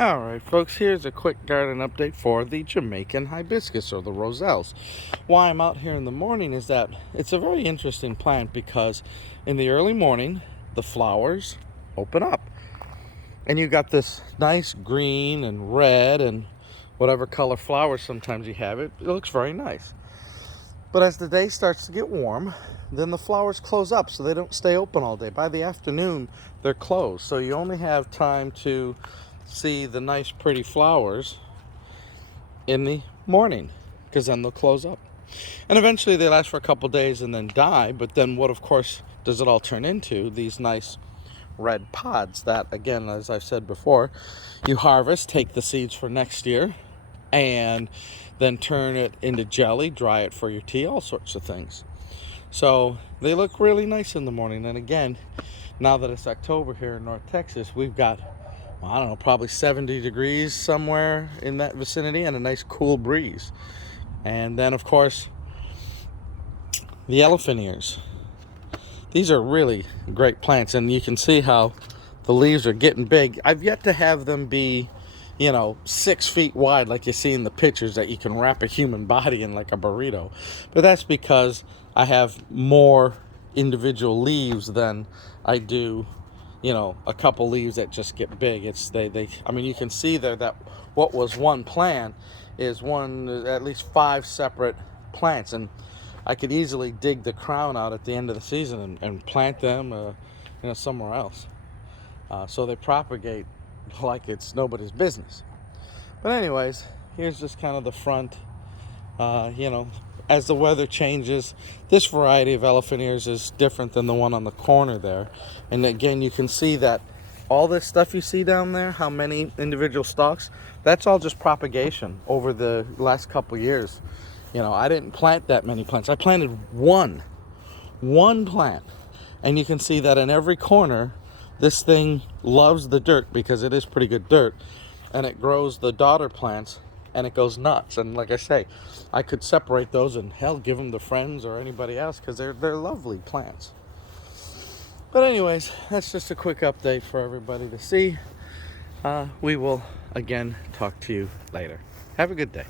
Alright folks, here's a quick garden update for the Jamaican hibiscus, or the Roselles. Why I'm out here in the morning is that it's a very interesting plant because in the early morning the flowers open up and you got this nice green and red and whatever color flowers sometimes you have. It looks very nice. But as the day starts to get warm, then the flowers close up, so they don't stay open all day. By the afternoon they're closed, so you only have time to see the nice pretty flowers in the morning, because then they'll close up. And eventually they last for a couple days and then die. But then what, of course, does it all turn into? These nice red pods that, again, as I've said before, you harvest, take the seeds for next year, and then turn it into jelly, dry it for your tea, all sorts of things. So they look really nice in the morning. And again, now that it's October here in North Texas, we've got, I don't know, probably 70 degrees somewhere in that vicinity and a nice cool breeze. And then, of course, the elephant ears. These are really great plants, and you can see how the leaves are getting big. I've yet to have them be, 6 feet wide like you see in the pictures that you can wrap a human body in like a burrito. But that's because I have more individual leaves than I do a couple leaves that just get big. I mean, you can see there that what was one plant is at least 5 separate plants, and I could easily dig the crown out at the end of the season and plant them somewhere else. So they propagate like it's nobody's business. But anyways, here's just kind of the front. As the weather changes, this variety of elephant ears is different than the one on the corner there. And again, you can see that all this stuff you see down there, how many individual stalks, that's all just propagation over the last couple years. I didn't plant that many plants. I planted one plant. And you can see that in every corner, this thing loves the dirt because it is pretty good dirt. And it grows the daughter plants, and it goes nuts. And like I say, I could separate those and hell, give them to friends or anybody else, because they're lovely plants. But anyways, that's just a quick update for everybody to see. We will again talk to you later. Have a good day.